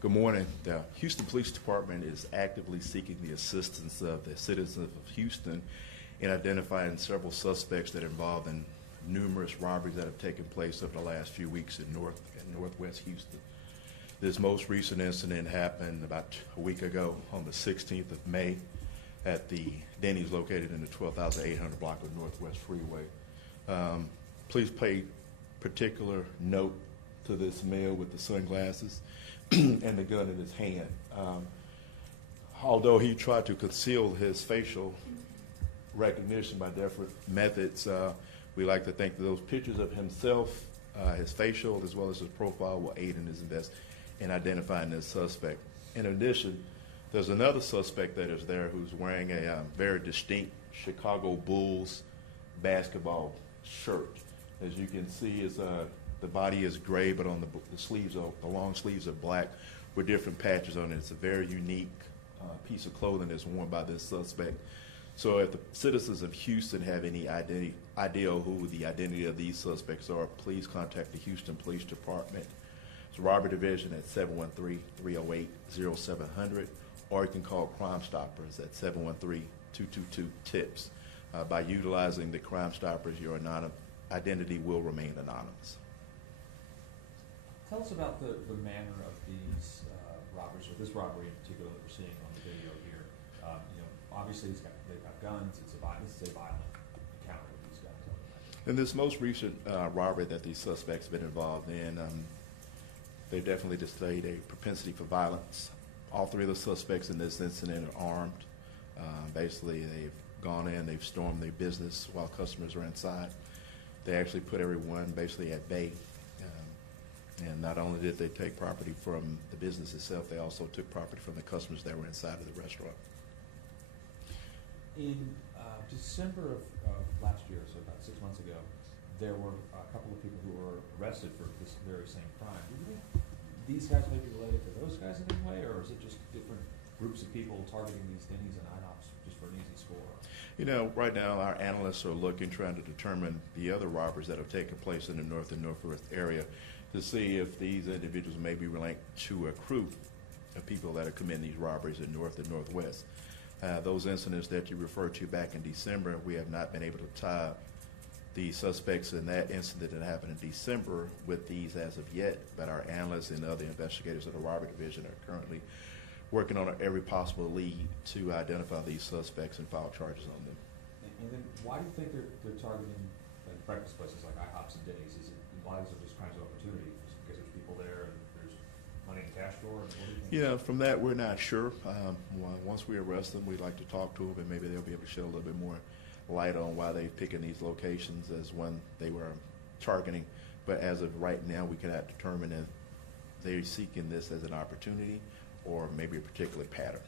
Good morning. The Houston Police Department is actively seeking the assistance of the citizens of Houston in identifying several suspects that are involved in numerous robberies that have taken place over the last few weeks in northwest Houston. This most recent incident happened about a week ago on the 16th of May at the Denny's located in the 12,800 block of Northwest Freeway. Please pay particular note to this male with the sunglasses and the gun in his hand. Although he tried to conceal his facial recognition by different methods, we like to think that those pictures of himself, his facial as well as his profile, will aid in his in identifying this suspect. In addition, there's another suspect that is there who's wearing a very distinct Chicago Bulls basketball shirt. As you can see, the body is gray, but on the long sleeves are black with different patches on it. It's a very unique piece of clothing that's worn by this suspect. So if the citizens of Houston have any idea who the identity of these suspects are, please contact the Houston Police Department. It's Robbery Division at 713-308-0700, or you can call Crime Stoppers at 713-222-TIPS. By utilizing the Crime Stoppers, your identity will remain anonymous. Tell us about the manner of these robberies, or this robbery in particular that we're seeing on the video here. Obviously they've got guns. This is a violent encounter with these guys. In this most recent robbery that these suspects have been involved in, they definitely displayed a propensity for violence. All three of the suspects in this incident are armed. Basically, they've gone in, they've stormed their business while customers are inside. They actually put everyone basically at bay. And not only did they take property from the business itself, they also took property from the customers that were inside of the restaurant. In December of last year, so about 6 months ago, there were a couple of people who were arrested for this very same crime. Do you think these guys may be related to those guys in any way, or is it just different groups of people targeting these Denny's and IHOPs just for an easy score? Right now our analysts are trying to determine the other robberies that have taken place in the north and northwest area to see if these individuals may be related to a crew of people that are committing these robberies in north and northwest. Those incidents that you referred to back in December, we have not been able to tie the suspects in that incident that happened in December with these as of yet, but our analysts and other investigators of the Robbery Division are currently working on every possible lead to identify these suspects and file charges on them. And then why do you think they're targeting breakfast places like IHOPs and Denny's? Why is there just kinds of opportunity? Because there's people there and there's money in cash drawer? From that we're not sure. Once we arrest them, we'd like to talk to them, and maybe they'll be able to shed a little bit more light on why they're picking these locations as one they were targeting. But as of right now, we cannot determine if they're seeking this as an opportunity or maybe a particular pattern.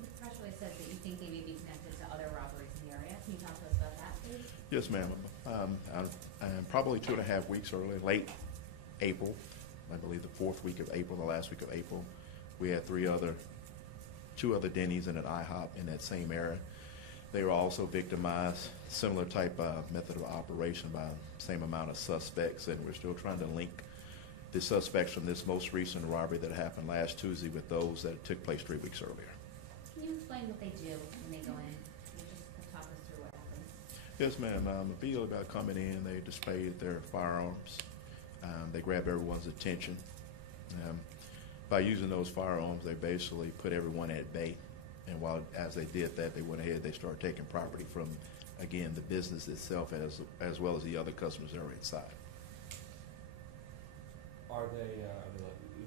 The press release says that you think they may be connected to other robberies in the area. Can you talk to us about that, please? Yes, ma'am. Probably 2.5 weeks early, late April, I believe the 4th week of April, the last week of April, we had two other Denny's and an IHOP in that same area. They were also victimized, similar type of method of operation by the same amount of suspects, and we're still trying to link the suspects from this most recent robbery that happened last Tuesday with those that took place 3 weeks earlier. Can you explain what they do when they go in? Can you just talk us through what happens? Yes, ma'am. Immediately about coming in, they displayed their firearms. They grabbed everyone's attention. By using those firearms, they basically put everyone at bay. And as they did that, they went ahead, they started taking property from, again, the business itself as well as the other customers that are inside. Are they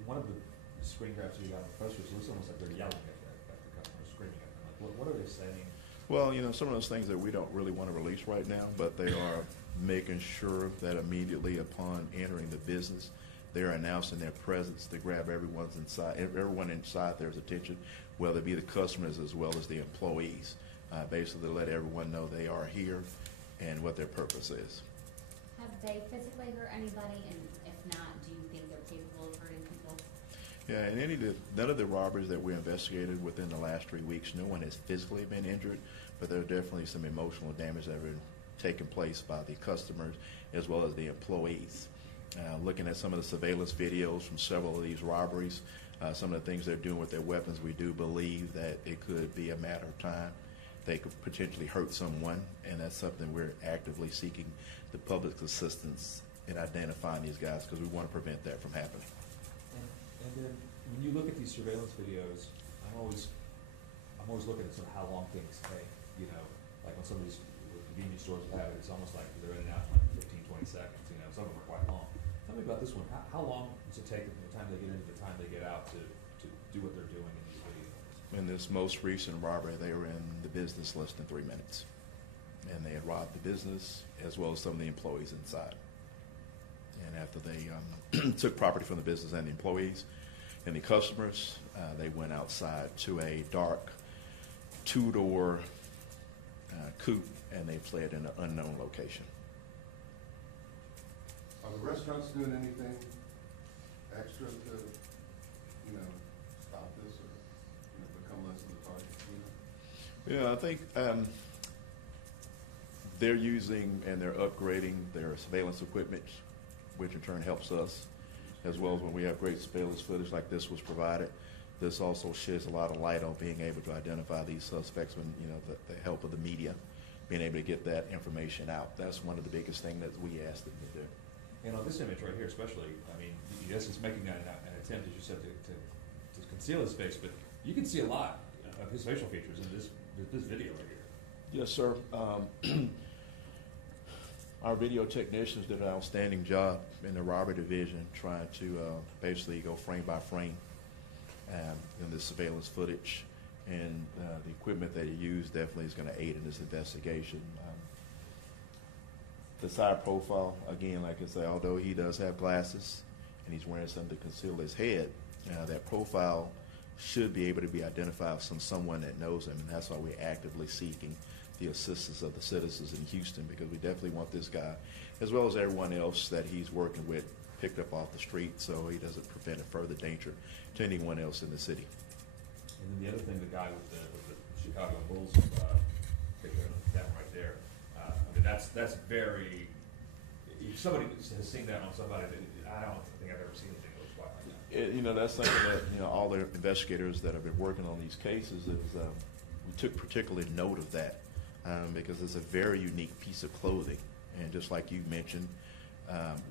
one of the screen grabs you got on the press release, it looks almost like they're yelling at the customers, screaming at them. Like, what are they saying? Well, some of those things that we don't really want to release right now, but they are making sure that immediately upon entering the business, they're announcing their presence to grab everyone inside there's attention, whether it be the customers as well as the employees. Basically let everyone know they are here and what their purpose is. Have they physically hurt anybody, and if not, do you think they're capable of hurting people? Yeah, and none of the robberies that we investigated within the last 3 weeks, no one has physically been injured, but there are definitely some emotional damage that have been taking place by the customers as well as the employees. Looking at some of the surveillance videos from several of these robberies, some of the things they're doing with their weapons, we do believe that it could be a matter of time. They could potentially hurt someone, and that's something we're actively seeking the public's assistance in identifying these guys because we want to prevent that from happening. And then when you look at these surveillance videos, I'm always looking at sort of how long things take. You know, like when some of these convenience stores have it, it's almost like they're in and out in like 15, 20 seconds. You know, some of them are quite long. Tell me about this one. How long does it take from the time they get in to the time they get out to do what they're doing in these videos? In this most recent robbery, they were in the business less than 3 minutes. And they had robbed the business as well as some of the employees inside. And after they took property from the business and the employees and the customers, they went outside to a dark 2-door coupe, and they fled in an unknown location. Are the restaurants doing anything extra to, stop this or, become less of a target? Yeah, I think they're using and they're upgrading their surveillance equipment, which in turn helps us, as well as when we have great surveillance footage like this was provided. This also sheds a lot of light on being able to identify these suspects when, the help of the media, being able to get that information out. That's one of the biggest things that we asked them to do. And on this image right here especially, I mean, yes, it's making an attempt, as you said, to conceal his face, but you can see a lot of his facial features in this video right here. Yes, sir. Our video technicians did an outstanding job in the robbery division trying to basically go frame by frame in this surveillance footage. And the equipment that he used definitely is going to aid in this investigation. The side profile, again, like I say, although he does have glasses and he's wearing something to conceal his head, that profile should be able to be identified from someone that knows him, and that's why we're actively seeking the assistance of the citizens in Houston, because we definitely want this guy, as well as everyone else that he's working with, picked up off the street so he doesn't prevent a further danger to anyone else in the city. And then the other thing, the guy with the Chicago Bulls picture, that one right there, I mean, that's very, if somebody has seen that on somebody, I don't think I've ever seen anything that looks quite like that. That's something that, all the investigators that have been working on these cases is, we took particular note of that because it's a very unique piece of clothing. And just like you mentioned,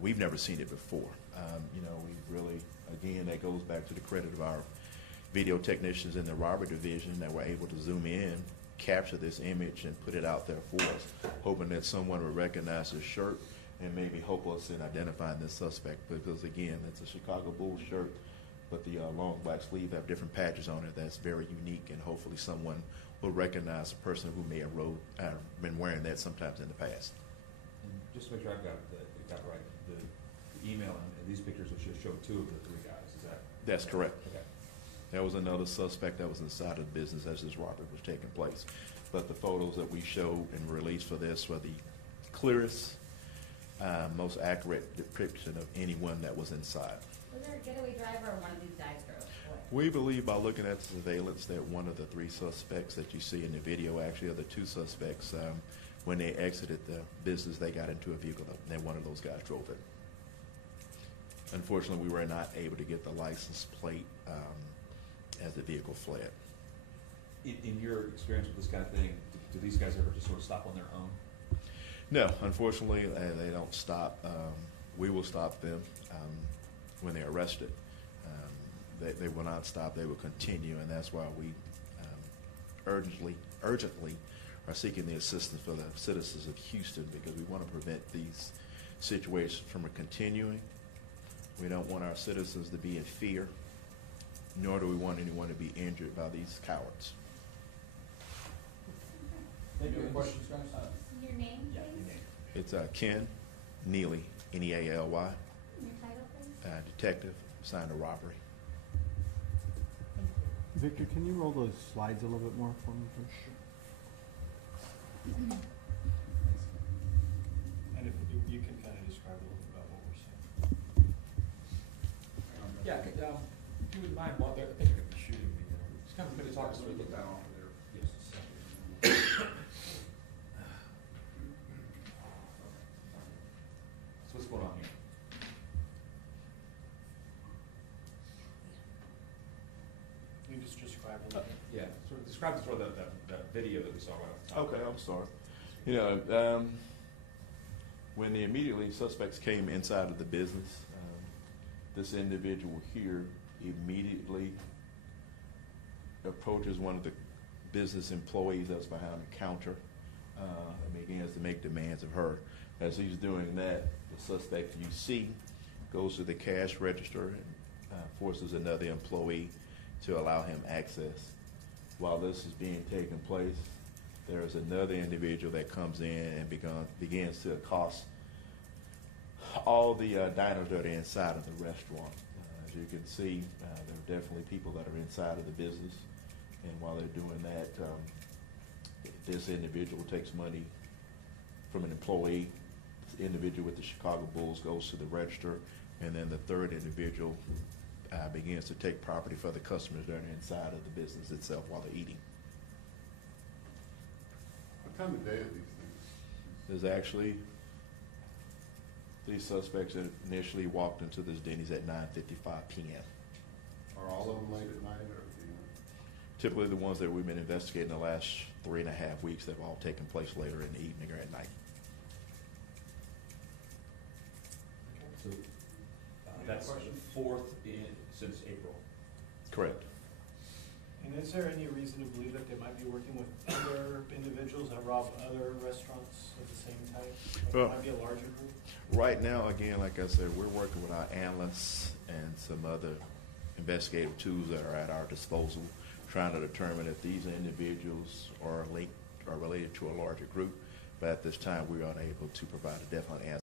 we've never seen it before. We really, again, that goes back to the credit of our video technicians in the robbery division that were able to zoom in, capture this image, and put it out there for us, hoping that someone would recognize his shirt and maybe help us in identifying this suspect. Because again, it's a Chicago Bulls shirt, but the long black sleeve have different patches on it that's very unique, and hopefully someone will recognize a person who may have been wearing that sometimes in the past. And just to make sure I've got right, the email and these pictures will just show 2 of the 3 guys. Is that? That's correct. Okay. There was another suspect that was inside of the business as this robbery was taking place. But the photos that we showed and released for this were the clearest, most accurate depiction of anyone that was inside. Was there a getaway driver or one of these guys drove? We believe by looking at the surveillance that one of the 3 suspects that you see in the video actually are the 2 suspects. When they exited the business, they got into a vehicle and one of those guys drove it. Unfortunately, we were not able to get the license plate as the vehicle fled. In your experience with this kind of thing, do these guys ever just sort of stop on their own? No, unfortunately, they don't stop. We will stop them when they're arrested. They will not stop. They will continue, and that's why we urgently are seeking the assistance for the citizens of Houston, because we want to prevent these situations from continuing. We don't want our citizens to be in fear, nor do we want anyone to be injured by these cowards. Thank you. Any questions, guys? Your name, please? Yeah, your name. It's Ken Neely, Nealy, Your title, please? detective, assigned to robbery. Thank you. Victor, can you roll those slides a little bit more for me, please? And if you can kind of describe a little bit about what we're seeing. Yeah, if you wouldn't mind, while they're, I think you're going to be shooting me there. Just kind of maybe talk us through Put that off of there. Yes. So what's going on here? you just describe a little bit? Yeah, sort of describe the sort of that video that we saw right off the top. Okay, I'm sorry. You know, when the immediately suspects came inside of the business, this individual here immediately approaches one of the business employees that's behind the counter and begins to make demands of her. As he's doing that, the suspect you see goes to the cash register and forces another employee to allow him access. While this is being taken place, there is another individual that comes in and begins to accost all the diners that are inside of the restaurant. As you can see, there are definitely people that are inside of the business, and while they're doing that, this individual takes money from an employee. This individual with the Chicago Bulls goes to the register, and then the third individual begins to take property for the customers that are inside of the business itself while they're eating. What time of day are these things? There's actually these suspects that initially walked into this Denny's at 9:55 p.m. Are all of them late at night, or do you know? Typically the ones that we've been investigating the last 3.5 weeks, they've all taken place later in the evening or at night. So that's fourth since April. Correct. And is there any reason to believe that they might be working with other individuals that rob other restaurants of the same type? Like Well, it might be a larger group? Right now, again, like I said, we're working with our analysts and some other investigative tools that are at our disposal, trying to determine if these individuals are linked or related to a larger group. But at this time, we are unable to provide a definite answer